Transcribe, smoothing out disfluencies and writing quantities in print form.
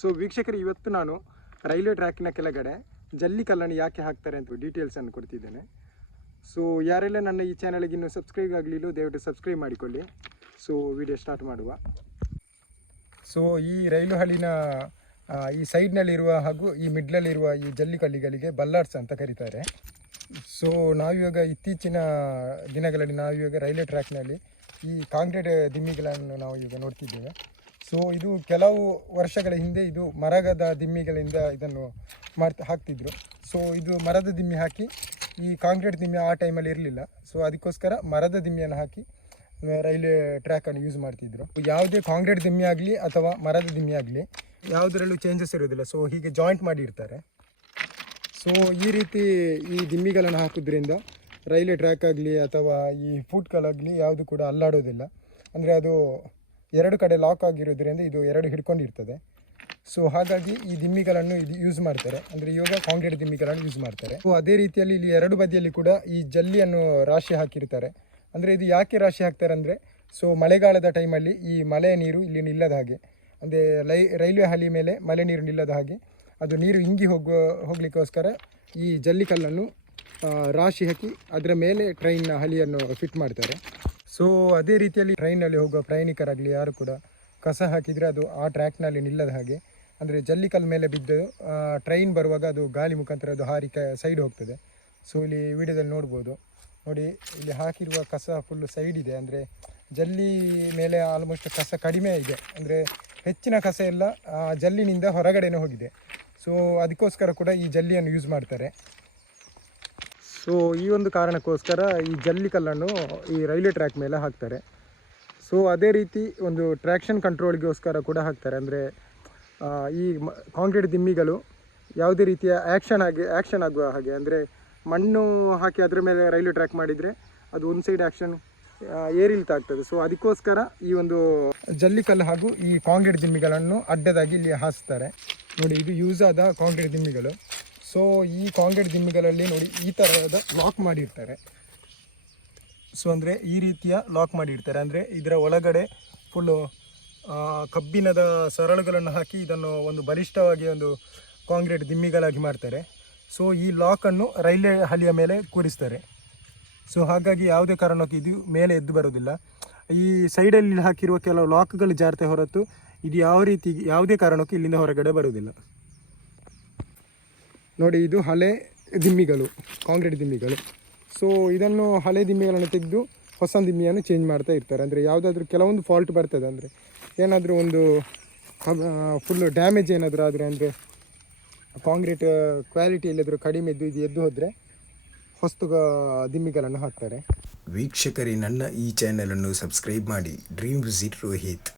So ವೀಕ್ಷಕರು, ಇವತ್ತು ನಾನು ರೈಲ್ವೆ ಟ್ರ್ಯಾಕ್ನ ಕೆಳಗಡೆ ಜಲ್ಲಿ ಕಲ್ಲನ್ನು ಯಾಕೆ ಹಾಕ್ತಾರೆ ಅಂತ ಡೀಟೇಲ್ಸನ್ನು ಕೊಡ್ತಿದ್ದೇನೆ. ಸೊ ಯಾರೆಲ್ಲ ನನ್ನ ಈ ಚಾನಲ್ಗೆ ಇನ್ನೂ ಸಬ್ಸ್ಕ್ರೈಬ್ ಆಗಲಿಲ್ಲ, ದಯವಿಟ್ಟು ಸಬ್ಸ್ಕ್ರೈಬ್ ಮಾಡಿಕೊಳ್ಳಿ. ಸೊ ವಿಡಿಯೋ ಸ್ಟಾರ್ಟ್ ಮಾಡುವ. ಸೊ ಈ ರೈಲು ಹಳಿನ ಈ ಸೈಡ್ನಲ್ಲಿರುವ ಹಾಗೂ ಈ ಮಿಡ್ಲಲ್ಲಿರುವ ಈ ಜಲ್ಲಿ ಕಲ್ಲಿಗಳಿಗೆ ಬಲ್ಲಾರ್ಸ್ ಅಂತ ಕರೀತಾರೆ. ಸೊ ನಾವಿವಾಗ ಇತ್ತೀಚಿನ ದಿನಗಳಲ್ಲಿ ನಾವಿವಾಗ ರೈಲ್ವೆ ಟ್ರ್ಯಾಕ್ನಲ್ಲಿ ಈ ಕಾಂಕ್ರೀಟ್ ದಿಮ್ಮಿಗಳನ್ನು ನಾವು ಈಗ ನೋಡ್ತಿದ್ದೇವೆ. ಸೊ ಇದು ಕೆಲವು ವರ್ಷಗಳ ಹಿಂದೆ ಇದು ಮರದ ದಿಮ್ಮಿಗಳಿಂದ ಇದನ್ನು ಹಾಕ್ತಿದ್ರು. ಸೊ ಇದು ಮರದ ದಿಮ್ಮಿ ಹಾಕಿ, ಈ ಕಾಂಕ್ರೀಟ್ ದಿಮ್ಮಿ ಆ ಟೈಮಲ್ಲಿ ಇರಲಿಲ್ಲ. ಸೊ ಅದಕ್ಕೋಸ್ಕರ ಮರದ ದಿಮ್ಮಿಯನ್ನು ಹಾಕಿ ರೈಲ್ವೆ ಟ್ರ್ಯಾಕನ್ನು ಯೂಸ್ ಮಾಡ್ತಿದ್ರು. ಯಾವುದೇ ಕಾಂಕ್ರೀಟ್ ದಿಮ್ಮಿ ಆಗಲಿ ಅಥವಾ ಮರದ ದಿಮ್ಮಿ ಆಗಲಿ ಯಾವುದರಲ್ಲೂ ಚೇಂಜಸ್ ಇರೋದಿಲ್ಲ. ಸೊ ಹೀಗೆ ಜಾಯಿಂಟ್ ಮಾಡಿರ್ತಾರೆ. ಸೊ ಈ ರೀತಿ ಈ ದಿಮ್ಮಿಗಳನ್ನು ಹಾಕೋದ್ರಿಂದ ರೈಲ್ವೆ ಟ್ರ್ಯಾಕ್ ಆಗಲಿ ಅಥವಾ ಈ ಫುಟ್ಗಳಾಗಲಿ ಯಾವುದು ಕೂಡ ಅಲ್ಲಾಡೋದಿಲ್ಲ. ಅಂದರೆ ಅದು ಎರಡು ಕಡೆ ಲಾಕ್ ಆಗಿರೋದ್ರಿಂದ ಇದು ಎರಡು ಹಿಡ್ಕೊಂಡಿರ್ತದೆ. ಸೊ ಹಾಗಾಗಿ ಈ ದಿಮ್ಮಿಗಳನ್ನು ಇದು ಯೂಸ್ ಮಾಡ್ತಾರೆ. ಅಂದರೆ ಇವಾಗ ಕಾಂಕ್ರೀಟ್ ದಿಮ್ಮಿಗಳನ್ನು ಯೂಸ್ ಮಾಡ್ತಾರೆ. ಸೊ ಅದೇ ರೀತಿಯಲ್ಲಿ ಇಲ್ಲಿ ಎರಡು ಬದಿಯಲ್ಲಿ ಕೂಡ ಈ ಜಲ್ಲಿಯನ್ನು ರಾಶಿ ಹಾಕಿರ್ತಾರೆ. ಅಂದರೆ ಇದು ಯಾಕೆ ರಾಶಿ ಹಾಕ್ತಾರೆ ಅಂದರೆ, ಸೊ ಮಳೆಗಾಲದ ಟೈಮಲ್ಲಿ ಈ ಮಳೆಯ ನೀರು ಇಲ್ಲಿ ನಿಲ್ಲದ ಹಾಗೆ, ಅಂದರೆ ರೈಲ್ವೆ ಹಳಿ ಮೇಲೆ ಮಳೆ ನೀರು ನಿಲ್ಲದ ಹಾಗೆ ಅದು ನೀರು ಇಂಗಿ ಹೋಗಲಿಕ್ಕೋಸ್ಕರ ಈ ಜಲ್ಲಿಕಲ್ಲನ್ನು ರಾಶಿ ಹಾಕಿ ಅದರ ಮೇಲೆ ಟ್ರೈನ್ನ ಹಳಿಯನ್ನು ಫಿಟ್ ಮಾಡ್ತಾರೆ. ಸೊ ಅದೇ ರೀತಿಯಲ್ಲಿ ಟ್ರೈನಲ್ಲಿ ಹೋಗುವ ಪ್ರಯಾಣಿಕರಾಗಲಿ ಯಾರು ಕೂಡ ಕಸ ಹಾಕಿದರೆ ಅದು ಆ ಟ್ರ್ಯಾಕ್ನಲ್ಲಿ ನಿಲ್ಲದ ಹಾಗೆ, ಅಂದರೆ ಜಲ್ಲಿಕಲ್ಲು ಮೇಲೆ ಬಿದ್ದು ಟ್ರೈನ್ ಬರುವಾಗ ಅದು ಗಾಳಿ ಮುಖಾಂತರ ಅದು ಹಾರಿ ಸೈಡ್ ಹೋಗ್ತದೆ. ಸೊ ಇಲ್ಲಿ ವಿಡಿಯೋದಲ್ಲಿ ನೋಡ್ಬೋದು ನೋಡಿ, ಇಲ್ಲಿ ಹಾಕಿರುವ ಕಸ ಫುಲ್ಲು ಸೈಡ್ ಇದೆ. ಅಂದರೆ ಜಲ್ಲಿ ಮೇಲೆ ಆಲ್ಮೋಸ್ಟ್ ಕಸ ಕಡಿಮೆ ಇದೆ, ಅಂದರೆ ಹೆಚ್ಚಿನ ಕಸ ಎಲ್ಲ ಜಲ್ಲಿನಿಂದ ಹೊರಗಡೆನೇ ಹೋಗಿದೆ. ಸೊ ಅದಕ್ಕೋಸ್ಕರ ಕೂಡ ಈ ಜಲ್ಲಿಯನ್ನು ಯೂಸ್ ಮಾಡ್ತಾರೆ. ಸೊ ಈ ಒಂದು ಕಾರಣಕ್ಕೋಸ್ಕರ ಈ ಜಲ್ಲಿ ಕಲ್ಲನ್ನು ಈ ರೈಲ್ವೆ ಟ್ರ್ಯಾಕ್ ಮೇಲೆ ಹಾಕ್ತಾರೆ. ಸೊ ಅದೇ ರೀತಿ ಒಂದು ಟ್ರ್ಯಾಕ್ಷನ್ ಕಂಟ್ರೋಲ್ಗೋಸ್ಕರ ಕೂಡ ಹಾಕ್ತಾರೆ. ಅಂದರೆ ಈ ಕಾಂಕ್ರೀಟ್ ದಿಮ್ಮಿಗಳು ಯಾವುದೇ ರೀತಿಯ ಆ್ಯಕ್ಷನ್ ಆಗುವ ಹಾಗೆ, ಅಂದರೆ ಮಣ್ಣು ಹಾಕಿ ಅದರ ಮೇಲೆ ರೈಲ್ವೆ ಟ್ರ್ಯಾಕ್ ಮಾಡಿದರೆ ಅದು ಒಂದು ಸೈಡ್ ಆ್ಯಕ್ಷನ್ ಏರಿಳಿತ ಆಗ್ತದೆ. ಸೊ ಅದಕ್ಕೋಸ್ಕರ ಈ ಒಂದು ಜಲ್ಲಿಕಲ್ಲು ಹಾಗೂ ಈ ಕಾಂಕ್ರೀಟ್ ದಿಮ್ಮಿಗಳನ್ನು ಅಡ್ಡದಾಗಿ ಇಲ್ಲಿ ಹಾಸ್ತಾರೆ. ನೋಡಿ, ಇದು ಯೂಸ್ ಆದ ಕಾಂಕ್ರೀಟ್ ದಿಮ್ಮಿಗಳು. ಸೊ ಈ ಕಾಂಕ್ರೀಟ್ ದಿಮ್ಮಿಗಳಲ್ಲಿ ನೋಡಿ ಈ ಥರದ ಲಾಕ್ ಮಾಡಿರ್ತಾರೆ. ಸೊ ಅಂದರೆ ಈ ರೀತಿಯ ಲಾಕ್ ಮಾಡಿರ್ತಾರೆ. ಅಂದರೆ ಇದರ ಒಳಗಡೆ ಫುಲ್ಲು ಕಬ್ಬಿಣದ ಸರಳುಗಳನ್ನು ಹಾಕಿ ಇದನ್ನು ಒಂದು ಬಲಿಷ್ಠವಾಗಿ ಒಂದು ಕಾಂಕ್ರೀಟ್ ದಿಮ್ಮಿಗಳಾಗಿ ಮಾಡ್ತಾರೆ. ಸೊ ಈ ಲಾಕನ್ನು ರೈಲ್ವೆ ಹಳಿಯ ಮೇಲೆ ಕೂರಿಸ್ತಾರೆ. ಸೊ ಹಾಗಾಗಿ ಯಾವುದೇ ಕಾರಣಕ್ಕೂ ಇದು ಮೇಲೆ ಎದ್ದು ಬರೋದಿಲ್ಲ. ಈ ಸೈಡಲ್ಲಿ ಹಾಕಿರುವ ಕೆಲವು ಲಾಕ್ಗಳು ಜಾರತೆ ಹೊರತು ಇದು ಯಾವುದೇ ಕಾರಣಕ್ಕೂ ಇಲ್ಲಿಂದ ಹೊರಗಡೆ ಬರುವುದಿಲ್ಲ. ನೋಡಿ, ಇದು ಹಳೆ ದಿಮ್ಮಿಗಳು, ಕಾಂಕ್ರೀಟ್ ದಿಮ್ಮಿಗಳು. ಸೊ ಇದನ್ನು ಹಳೆ ದಿಮ್ಮಿಗಳನ್ನು ತೆಗೆದು ಹೊಸ ದಿಮ್ಮಿಯನ್ನು ಚೇಂಜ್ ಮಾಡ್ತಾ ಇರ್ತಾರೆ. ಅಂದರೆ ಯಾವುದಾದ್ರೂ ಕೆಲವೊಂದು ಫಾಲ್ಟ್ ಬರ್ತದೆ, ಅಂದರೆ ಏನಾದರೂ ಒಂದು ಫುಲ್ಲು ಡ್ಯಾಮೇಜ್ ಏನಾದರೂ ಆದರೆ, ಅಂದರೆ ಕಾಂಕ್ರೀಟ್ ಕ್ವಾಲಿಟಿ ಎಲ್ಲಾದರೂ ಕಡಿಮೆ ಇದು ಎದ್ದು ಹೋದರೆ ಹೊಸ್ತು ದಿಮ್ಮಿಗಳನ್ನು ಹಾಕ್ತಾರೆ. ವೀಕ್ಷಕರೇ, ನನ್ನ ಈ ಚಾನೆಲನ್ನು ಸಬ್ಸ್ಕ್ರೈಬ್ ಮಾಡಿ. Dream visit Rohit.